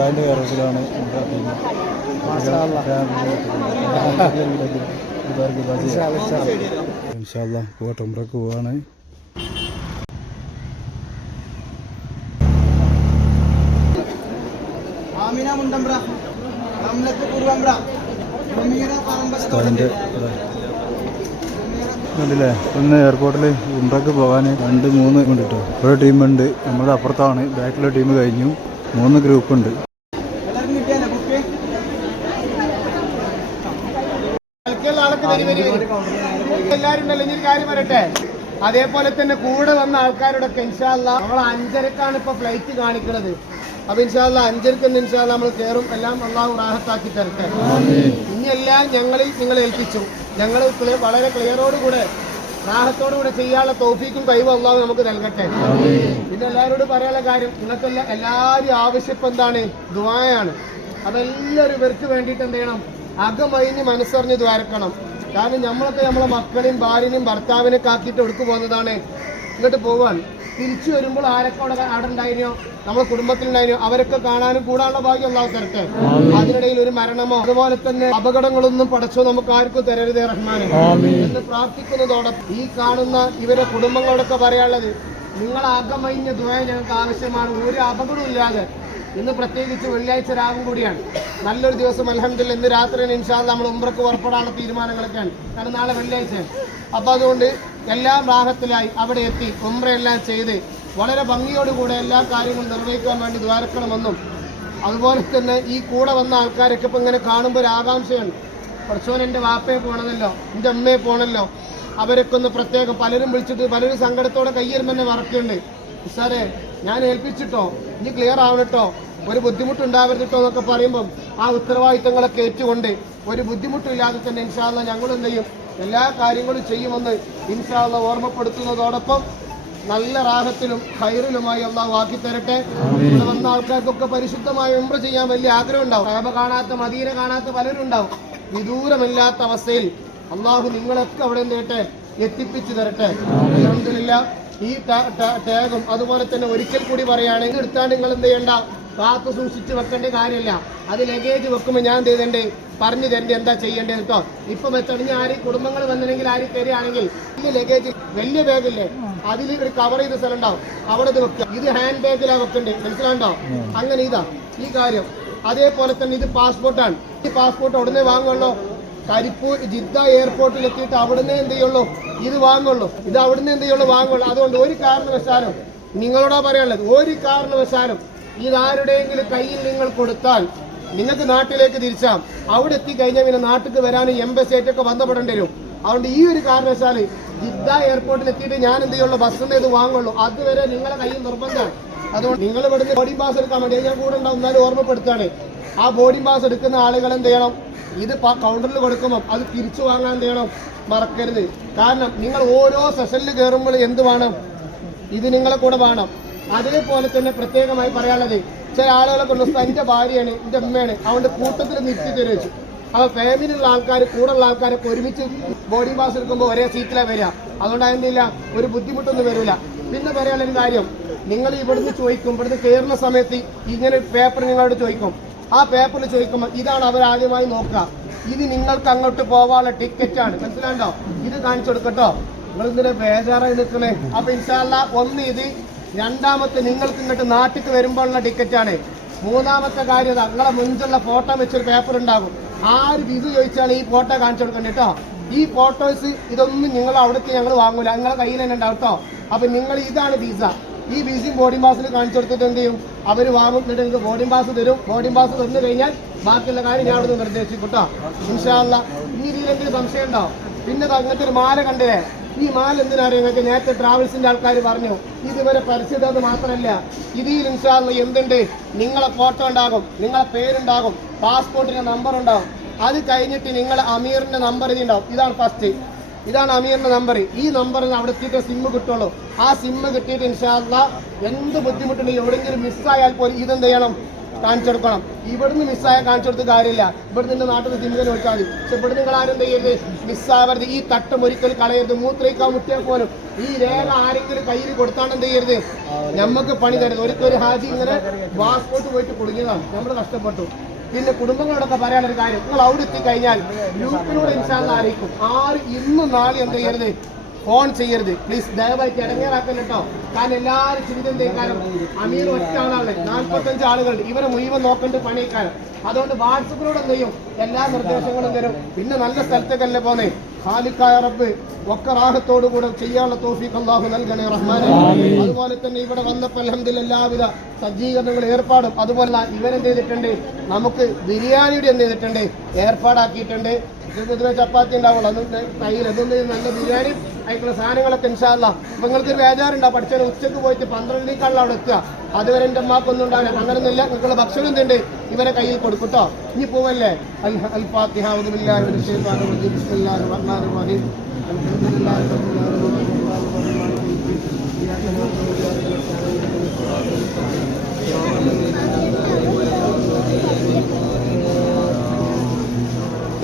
ഉസ്താദിന്റെ കേരളത്തിലാണ് ഇൻഷാല്ല ഉമ്രക്ക് പോവാണ്. പറമ്പ കണ്ടില്ലേ ഇന്ന് എയർപോർട്ടിൽ ഉമ്രക്ക് പോകാൻ രണ്ട് മൂന്ന് ഉണ്ട് കേട്ടോ ഒരു ടീമുണ്ട് നമ്മുടെ അപ്പുറത്താണ്. ബാക്കിലെ ടീം കഴിഞ്ഞു. മൂന്ന് ഗ്രൂപ്പ് വരി വരി ഉണ്ടല്ലോ ഇനി കാര്യം പറയട്ടെ. അതേപോലെ തന്നെ കൂടെ വന്ന ആൾക്കാരോടൊക്കെ ഇൻഷാല്ല നമ്മൾ അഞ്ചരക്കാണ് ഇപ്പൊ ഫ്ലൈറ്റ് കാണിക്കുന്നത് അപ്പൊ ഇൻഷാല്ല അഞ്ചരക്ക് തന്നെ ഇൻഷാല്ല നമ്മൾ കയറും എല്ലാം അള്ളാഹു റാഹത്താക്കി തരട്ടെ. ഇനി എല്ലാം ഞങ്ങളിൽ നിങ്ങൾ ഏൽപ്പിച്ചു. ഞങ്ങൾ വളരെ ക്ലിയറോടുകൂടെ റാഹത്തോടുകൂടെ ചെയ്യാനുള്ള തോഫിക്കും കഴിവും അള്ളാഹു നമുക്ക് നൽകട്ടെ. പിന്നെ എല്ലാവരോടും പറയാനുള്ള കാര്യം നിങ്ങൾക്കെല്ലാം എല്ലാവരും ആവശ്യം എന്താണ്? ദുആയാണ്. അതെല്ലാവരും ഇവർക്ക് വേണ്ടിയിട്ട് എന്ത് ചെയ്യണം? അകമഴിഞ്ഞ് മനസ്സറിഞ്ഞ് ദ്വാരക്കണം. കാരണം നമ്മളൊക്കെ നമ്മളെ മക്കളെയും ഭാര്യനെയും ഭർത്താവിനെ കാക്കിയിട്ട് എടുത്തു പോകുന്നതാണ്? ഇങ്ങോട്ട് പോകാൻ തിരിച്ചു വരുമ്പോൾ ആരൊക്കെ അവിടെ അവിടെ ഉണ്ടായിരുന്നോ നമ്മുടെ കുടുംബത്തിലുണ്ടായിരുന്നോ അവരൊക്കെ കാണാനും കൂടാനുള്ള ഭാഗ്യം ഉണ്ടാവും തരട്ടെ അതിനിടയിൽ ഒരു മരണമോ? അതുപോലെ തന്നെ അപകടങ്ങളൊന്നും പടച്ചോ നമുക്ക് ആർക്കും തരരുതേ റഹ്മാനെ. എന്ന് പ്രാർത്ഥിക്കുന്നതോടെ ഈ കാണുന്ന ഇവരെ കുടുംബങ്ങളോടൊക്കെ പറയാനുള്ളത് നിങ്ങൾ അകമഴിഞ്ഞ ദ്വയ ഞങ്ങൾക്ക് ആവശ്യമാണ്. ഒരു അപകടവും ഇല്ലാതെ ഇന്ന് പ്രത്യേകിച്ച് വെള്ളിയാഴ്ച രാവും കൂടിയാണ്. നല്ലൊരു ദിവസം അലഹമില്ല ഇന്ന് രാത്രി ഇൻഷാൽ നമ്മൾ ഉമ്രക്ക് പുറപ്പെടാനുള്ള തീരുമാനങ്ങളൊക്കെയാണ്. കാരണം നാളെ വെള്ളിയാഴ്ചയാണ് അപ്പോൾ അതുകൊണ്ട് എല്ലാ റാഹത്തിലായി അവിടെ എത്തി ഉമ്രയെല്ലാം ചെയ്ത് വളരെ ഭംഗിയോടുകൂടെ എല്ലാ കാര്യങ്ങളും നിർവഹിക്കാൻ വേണ്ടി ദ്വാരക്കണമെന്നും അതുപോലെ തന്നെ ഈ കൂടെ വന്ന ആൾക്കാരൊക്കെ ഇപ്പം ഇങ്ങനെ കാണുമ്പോൾ ഒരു ആകാംക്ഷയാണ്. കുറച്ചോൻ എന്റെ വാപ്പയെ പോകണമല്ലോ എന്റെ അമ്മയെ പോകണമല്ലോ അവരൊക്കെ ഒന്ന് പ്രത്യേകം പലരും വിളിച്ചിട്ട് പലരും സങ്കടത്തോടെ കയ്യിൽ തന്നെ വറക്കുന്നുണ്ട് സാറേ ഞാൻ ഏൽപ്പിച്ചിട്ടോ? ഇനി ക്ലിയർ ആവണട്ടോ? ഒരു ബുദ്ധിമുട്ടുണ്ടാവരുതിട്ടോ എന്നൊക്കെ പറയുമ്പം ആ ഉത്തരവാദിത്തങ്ങളൊക്കെ ഏറ്റുകൊണ്ട് ഒരു ബുദ്ധിമുട്ടില്ലാതെ തന്നെ ഇൻഷാല്ല ഞങ്ങൾ എന്ത് ചെയ്യും? എല്ലാ കാര്യങ്ങളും ചെയ്യുമെന്ന് ഇൻഷാല്ല ഓർമ്മപ്പെടുത്തുന്നതോടൊപ്പം നല്ല റാഹത്തിലും ഹൈറിലുമായി അള്ളാഹു ആക്കി തരട്ടെ. ഇവിടെ വന്ന ആൾക്കാർക്കൊക്കെ പരിശുദ്ധമായ ഉംറ ചെയ്യാൻ വലിയ ആഗ്രഹം ഉണ്ടാവും. സാബ കാണാത്ത മദീന കാണാത്ത പലരും ഉണ്ടാവും. വിദൂരമില്ലാത്ത അവസ്ഥയിൽ അള്ളാഹു നിങ്ങളൊക്കെ അവിടെ എന്തേട്ടെ എത്തിപ്പിച്ചു തരട്ടെ. അൽഹംദുലില്ലാ ഈ ടാഗും അതുപോലെ തന്നെ ഒരിക്കൽ കൂടി പറയുകയാണെങ്കിൽ എടുത്താൽ നിങ്ങൾ എന്ത് ചെയ്യേണ്ട? കാത്തു സൂക്ഷിച്ച് വെക്കേണ്ട കാര്യമില്ല. അത് ലഗേജ് വെക്കുമ്പോൾ ഞാൻ എന്ത് ചെയ്തേണ്ടേ പറഞ്ഞു തരേണ്ടത് എന്താ ചെയ്യേണ്ടത് കേട്ടോ ഇപ്പൊ വെച്ചടിഞ്ഞ് ആര് കുടുംബങ്ങൾ വന്നില്ലെങ്കിൽ ആര് തരികയാണെങ്കിൽ ഈ ലഗേജ് വലിയ ബാഗില്ലേ അതിൽ ഒരു കവർ ചെയ്ത സ്ഥലം ഉണ്ടാവും. അവിടെ ഇത് വെക്കുക. ഇത് ഹാൻഡ് ബാഗിലാണ് വെക്കണ്ടേ മനസ്സിലാണ്ടോ അങ്ങനെ ഇതാ. ഈ കാര്യം. അതേപോലെ തന്നെ ഇത് പാസ്പോർട്ടാണ് ഈ പാസ്പോർട്ട് ഉടനെ വാങ്ങുള്ളൂ കരിപ്പൂർ ജിദ്ദ എയർപോർട്ടിൽ എത്തിയിട്ട് അവിടുന്ന് എന്ത് ചെയ്യുള്ളൂ? ഇത് വാങ്ങുള്ളൂ. ഇത് അവിടുന്ന് എന്ത് ചെയ്യുള്ളൂ? വാങ്ങുള്ളൂ. അതുകൊണ്ട് ഒരു കാരണവശാലും നിങ്ങളോടാ പറയാനുള്ളത് ഒരു കാരണവശാലും ഇതാരുടെയെങ്കിലും കയ്യിൽ നിങ്ങൾ കൊടുത്താൽ നിങ്ങൾക്ക് നാട്ടിലേക്ക് തിരിച്ചാം. അവിടെ എത്തിക്കഴിഞ്ഞാൽ പിന്നെ നാട്ടിലേക്ക് വരാനും എംബസി ആയിട്ടൊക്കെ ബന്ധപ്പെടേണ്ടി വരും. അതുകൊണ്ട് ഈ ഒരു കാരണവശാൽ ജിദ്ദ എയർപോർട്ടിൽ എത്തിയിട്ട് ഞാൻ എന്ത് ചെയ്യുള്ളൂ? ബസ്സിന്റെ ഇത് വാങ്ങുള്ളൂ. അതുവരെ നിങ്ങളെ കയ്യിൽ നിർബന്ധമാണ്. അതുകൊണ്ട് നിങ്ങൾ ഇവിടുന്ന് ബോർഡിംഗ് പാസ് എടുക്കാൻ വേണ്ടി ഞാൻ കൂടെ ഉണ്ടാവും എന്നാലും ഓർമ്മപ്പെടുത്താണ് ആ ബോർഡിംഗ് പാസ് എടുക്കുന്ന ആളുകൾ എന്ത് ചെയ്യണം? ഇത് കൗണ്ടറിൽ കൊടുക്കുമ്പോൾ അത് തിരിച്ചു വാങ്ങാൻ എന്ത് ചെയ്യണം മറക്കരുത്. കാരണം നിങ്ങൾ ഓരോ സെഷനിൽ കയറുമ്പോൾ എന്ത് വേണം? ഇത് നിങ്ങളെ കൂടെ വേണം. അതേപോലെ തന്നെ പ്രത്യേകമായി പറയാനുള്ളത് ചില ആളുകളെ കൊണ്ട് എന്റെ ഭാര്യയാണ് എന്റെ അമ്മയാണ് അതുകൊണ്ട് കൂട്ടത്തിൽ നിർത്തി തരും വെച്ചു അപ്പോൾ ഫാമിലിയുള്ള ആൾക്കാർ കൂടെയുള്ള ആൾക്കാരൊക്കെ ഒരുമിച്ച് ബോർഡിംഗ് പാസ് എടുക്കുമ്പോൾ ഒരേ സീറ്റിലാണ് വരിക. അതുകൊണ്ട് അതിന്റെ ഒരു ബുദ്ധിമുട്ടൊന്നും വരില്ല. പിന്നെ പറയാനുള്ളൊരു കാര്യം നിങ്ങൾ ഇവിടുന്ന് ചോദിക്കും ഇവിടുന്ന് കയറുന്ന സമയത്ത് ഇങ്ങനെ പേപ്പർ നിങ്ങളോട് ചോദിക്കും. ആ പേപ്പറിൽ ചോദിക്കുമ്പോൾ ഇതാണ് അവർ ആദ്യമായി നോക്കുക. ഇത് നിങ്ങൾക്ക് അങ്ങോട്ട് പോവാനുള്ള ടിക്കറ്റ് ആണ്. മനസ്സിലാണ്ടോ ഇത് കാണിച്ചു കൊടുക്കട്ടോ. നിങ്ങൾ ഇന്നലെ ബേജാറായി നിൽക്കണേ അപ്പൊ ഇൻഷാല്ല ഒന്ന് ഇത് രണ്ടാമത്തെ നിങ്ങൾക്ക് ഇങ്ങോട്ട് നാട്ടിക്ക് വരുമ്പോഴുള്ള ടിക്കറ്റ് ആണ്. മൂന്നാമത്തെ കാര്യം നിങ്ങളെ മുൻപുള്ള ഫോട്ടോ വെച്ചൊരു പേപ്പർ ഉണ്ടാകും. ആര് ഇത് ചോദിച്ചാണ് ഈ ഫോട്ടോ കാണിച്ചു കൊടുക്കണ്ടേ കേട്ടോ. ഈ ഫോട്ടോസ് ഇതൊന്നും നിങ്ങൾ അവിടുത്തെ ഞങ്ങൾ വാങ്ങൂല. നിങ്ങളെ കയ്യിൽ തന്നെ ഉണ്ടാവും കേട്ടോ. അപ്പൊ നിങ്ങൾ ഇതാണ് വിസ ഈ വിസയും ബോർഡിംഗ് പാസിൽ കാണിച്ചു കൊടുത്തിട്ട് എന്ത് ചെയ്യും? അവർ വാങ്ങും നിങ്ങൾക്ക് ബോർഡിംഗ് പാസ് തരും. ബോർഡിംഗ് പാസ് തന്നു കഴിഞ്ഞാൽ ബാക്കിയുള്ള കാര്യം ഞാൻ അവിടെ നിർദ്ദേശിക്കും കേട്ടോ. ഇൻഷാല്ല ഈ രീതിയിൽ സംശയം ഉണ്ടോ പിന്നെ അങ്ങനത്തെ ഒരു മാല കണ്ടേ ഈ മാല എന്തിനാണ് നിങ്ങൾക്ക് നേരത്തെ ട്രാവൽസിന്റെ ആൾക്കാർ പറഞ്ഞു? ഇതുവരെ പരസ്യത മാത്രമല്ല. ഇതിൽ ഇൻഷാല്ല എന്തുണ്ട്? നിങ്ങളെ ഫോട്ടോ ഉണ്ടാകും നിങ്ങളെ പേരുണ്ടാകും പാസ്പോർട്ടിന്റെ നമ്പർ ഉണ്ടാകും. അത് കഴിഞ്ഞിട്ട് നിങ്ങൾ അമീറിന്റെ നമ്പർ ഇതിണ്ടാവും ഇതാണ് ഫസ്റ്റ് ഇതാണ് അമീറിന്റെ നമ്പർ ഈ നമ്പറിൽ അവിടെ എത്തിയിട്ട് സിമ്മ് കിട്ടുള്ളൂ. ആ സിമ്മ് കിട്ടിയിട്ട് ഇൻഷാല്ല എന്ത് ബുദ്ധിമുട്ടുണ്ടെങ്കിൽ എവിടെയെങ്കിലും മിസ്സായാൽ പോലും ഇതെന്ത് ചെയ്യണം? കാണിച്ചെടുക്കണം. ഇവിടുന്ന് മിസ്സായ കാണിച്ചെടുത്ത് കാര്യമില്ല. ഇവിടുന്ന് നിന്റെ നാട്ടിൽ നിന്ന് സിമ്മിനെ വിളിച്ചാൽ മതി. പക്ഷെ ഇവിടെ നിങ്ങൾ ആരും എന്ത് ചെയ്യരുത്? മിസ്സാവരുത് ഈ തട്ടം ഒരിക്കലും കളയരുത്. മൂത്രയിക്കാൻ മുട്ടിയാൽ പോലും. ഈ രേഖ ആരെങ്കിലും കയ്യിൽ കൊടുത്താണ്ട് എന്ത് ചെയ്യരുത്? നമുക്ക് പണി തരുന്നത് ഒരിക്കലും ഒരു ഹാജി ഇങ്ങനെ പാസ്പോർട്ട് പോയിട്ട് കുടുങ്ങിയതാണ്. നമ്മൾ കഷ്ടപ്പെട്ടു. പിന്നെ കുടുംബങ്ങളോടൊക്കെ പറയാനൊരു കാര്യം. നിങ്ങൾ അവിടെ എത്തിക്കഴിഞ്ഞാൽ ഗ്രൂപ്പിലൂടെ ഇൻഷാല്ല അറിയിക്കും. ആര് ഇന്ന് നാളെ എന്ത് ചെയ്യരുത്? ഫോൺ ചെയ്യരുത്. പ്ലീസ് ദയവായി ഇടങ്ങേറാക്കല്ല കേട്ടോ കാരണം എല്ലാവരും ചിന്ത എന്തേക്കാരം അമീർ ഒറ്റ ആളാണ്. നാൽപ്പത്തഞ്ച് ആളുകളുണ്ട്. ഇവരെ മുഴുവൻ നോക്കേണ്ട പണിയേക്കാരം. അതുകൊണ്ട് വാട്സപ്പിലൂടെ എന്ത് ചെയ്യും? എല്ലാ നിർദ്ദേശങ്ങളും തരും. പിന്നെ നല്ല സ്ഥലത്തേക്കല്ലേ പോന്നേ? ഖാലിക്കായ റബ്ബ് ഒക്കെ റാഹത്തോടുകൂടെ ചെയ്യാനുള്ള തോഫീഖ് അള്ളാഹു നൽകണേ റഹ്മാനെ. അതുപോലെ തന്നെ ഇവിടെ വന്നപ്പോൾ അലഹമ്മദിൽ എല്ലാവിധ സജ്ജീകരണങ്ങൾ ഏർപ്പാടും. അതുപോലെ ഇവരെന്ത് ചെയ്തിട്ടുണ്ട്? നമുക്ക് ബിരിയാണിയുടെ എന്ത് ചെയ്തിട്ടുണ്ട്? ഏർപ്പാടാക്കിയിട്ടുണ്ട്. ചപ്പാത്തി ഉണ്ടാവുള്ളൂ. അതൊന്നും തൈര് അതൊന്നും നല്ല ബിരിയാണി. ആയിട്ടുള്ള സാധനങ്ങളൊക്കെ ഇൻഷാല്ല അപ്പൊ നിങ്ങൾക്ക് ബേജാറുണ്ടോ പഠിച്ചാൽ ഉച്ചയ്ക്ക് പോയിട്ട് പന്ത്രണ്ടിനേക്കാളും അവിടെ എത്തുക. അതുവരെ എന്റെ അമ്മക്കൊന്നും ഉണ്ടാവില്ല. അങ്ങനൊന്നുമില്ല. നിങ്ങളുടെ ഭക്ഷണം എന്തുണ്ട്? ഇവരെ കയ്യിൽ കൊടുക്കട്ടോ ഇനി പോവല്ലേ? അൽ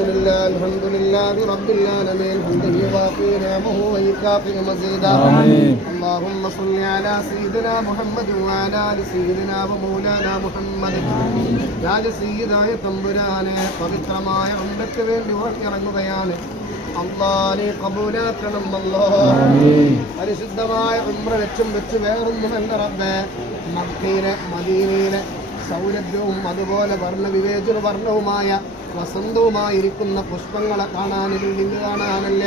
لله الحمد لله رب العالمين حمدا يوافي نعمه ويكافئ مزيدا آمين. اللهم صل على سيدنا محمد وعلى ال سيدنا ومولانا محمد രാജസീതായ തമ്പുരാനെ പവിത്രമായ ഉണ്ടക്ക് വേണ്ടി ഇറങ്ങുകയാണ് അള്ളാനെ കബൂലാക്കണം അല്ലോ പരിശുദ്ധമായ ഉമ്ര വെച്ചും വെച്ച് വേറൊന്നുമല്ല റബ്ബേ മക്കയിലെ മദീനയിലെ സൗരഭ്യവും അതുപോലെ വർണവിവേചന വർണവുമായ വസന്തവുമായിരിക്കുന്ന പുഷ്പങ്ങളെ കാണാൻ ബിൽഡിംഗ് കാണാനല്ല.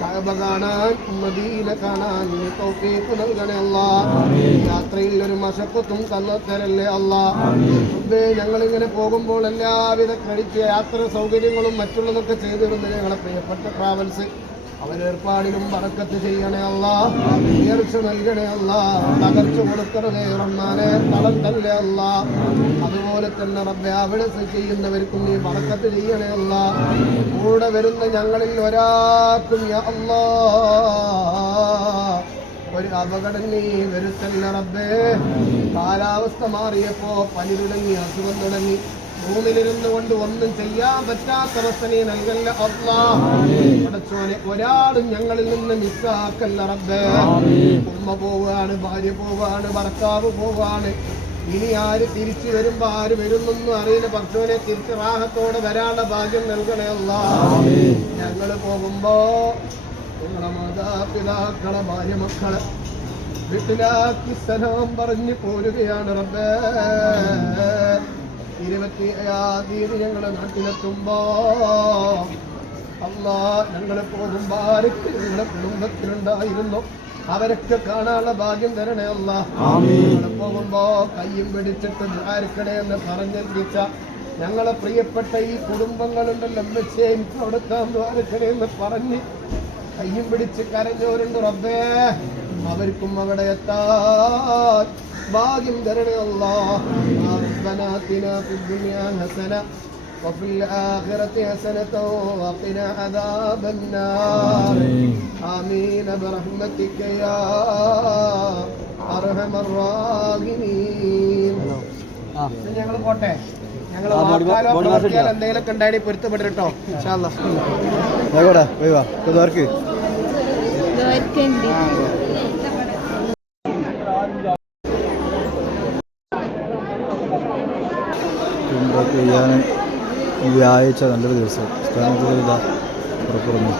കഅബ കാണാൻ മദീന കാണാൻ നീ തൗഫീഖ് നൽകണേ അല്ലാ യാത്രയിൽ ഒരു മശക്കത്തും തന്നത്തരല്ലേ അല്ലാ റബ്ബേ ഞങ്ങളിങ്ങനെ പോകുമ്പോൾ എല്ലാവിധ കഴിച്ച യാത്ര സൗകര്യങ്ങളും മറ്റുള്ളതൊക്കെ ചെയ്തിരുന്നത് ഞങ്ങളെ പ്രിയപ്പെട്ട ട്രാവൽസ് അവരേർപ്പാടിലും പറക്കത്ത് ചെയ്യണേ അല്ല. ഉയർച്ച നൽകണേ അല്ല. തകർച്ച കൊടുക്കണേ റഹ്മാനെ. തളം തല്ലേ അല്ല. അതുപോലെ തന്നെ റബ്ബെ അവിടെ ചെയ്യുന്നവർക്കും നീ പറക്കത്ത് ചെയ്യണേ അല്ല. കൂടെ വരുന്ന ഞങ്ങളിൽ ഒരാൾക്കും അല്ലാ. ഒരു അപകടം നീ വരുത്തല്ല റബ്ബേ. കാലാവസ്ഥ മാറിയപ്പോ പനി തുടങ്ങി അസുഖം തുടങ്ങി. റൂമിലിരുന്ന് കൊണ്ട് ഒന്നും ചെയ്യാൻ പറ്റാത്ത അവസ്ഥനെ നൽകല്ല അള്ളാ പടച്ചോനെ ഒരാളും ഞങ്ങളിൽ നിന്ന് മിസ്സാക്കല്ല റബ്ബേ. ഉമ്മ പോവാണ് ഭാര്യ പോവാണ് ഭർത്താവ് പോവാണ് ഇനി ആര് തിരിച്ചു വരുമ്പോ ആര് വരുന്നൊന്നും അറിയില്ല. പക്ഷോനെ തിരിച്ച് റാഹത്തോടെ വരാനുള്ള ഭാഗ്യം നൽകണേ അല്ല ഞങ്ങൾ പോകുമ്പോ നിങ്ങളെ മാതാപിതാക്കളെ ഭാര്യ മക്കളെ വീട്ടിലാക്കി സ്ഥലം പറഞ്ഞു പോരുകയാണ് റബ്ബേ. ഇരുപത്തി ഏഴാം തീയതി ഞങ്ങളെ നാട്ടിലെത്തുമ്പോ അല്ലാ ഞങ്ങളെ പോകുമ്പോ ആരൊക്കെ ഞങ്ങളുടെ കുടുംബത്തിലുണ്ടായിരുന്നു? അവരൊക്കെ കാണാനുള്ള ഭാഗ്യം തരണേ അല്ല. പോകുമ്പോ കയ്യും പിടിച്ചിട്ട് ആർക്കണേ എന്ന് പറഞ്ഞേൽപ്പിച്ച ഞങ്ങളെ പ്രിയപ്പെട്ട ഈ കുടുംബങ്ങളുണ്ടല്ലോ വെച്ചേ എനിക്ക് കൊടുക്കാൻ ദ്വാരക്കണേ എന്ന് പറഞ്ഞ് കയ്യും പിടിച്ച് കരഞ്ഞോരുണ്ട് റബ്ബേ. അവർക്കും അവിടെ എത്താൻ ഭാഗ്യം തരണേ അല്ലാ. ربنا آتنا في الدنيا حسنة وفي الآخرة حسنة وقنا عذاب النار آمين برحمتك يا أرحم الراحمين ഞങ്ങൾ പോട്ടെ ഞങ്ങൾ വാക്കാലോ പ്രവർത്തിയാലോ എന്തെങ്കിലുമൊക്കെ ഉണ്ടായി പൊരുത്തപ്പെട്ടിട്ടോ ഇൻഷാല്ലാ ആയിക്കോട്ടെ പോയി വാ ഇതാർക്ക് ദ്വാരക്കയുണ്ട് ഉംറക്ക് ചെയ്യാൻ വ്യാഴാഴ്ച നല്ലൊരു ദിവസം സ്ഥാനത്ത് പുറപ്പെടുന്നു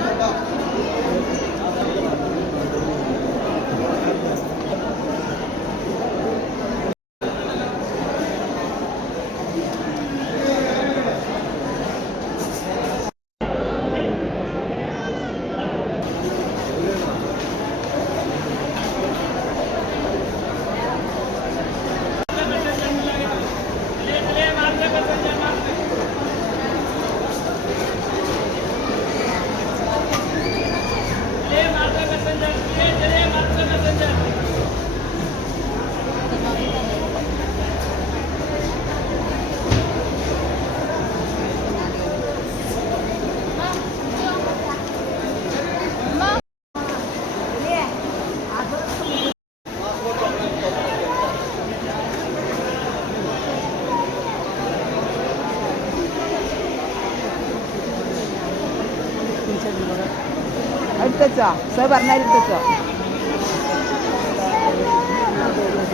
എടുത്തോ? സോ പറഞ്ഞാൽ എടുത്തോ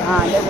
ആ അല്ലേ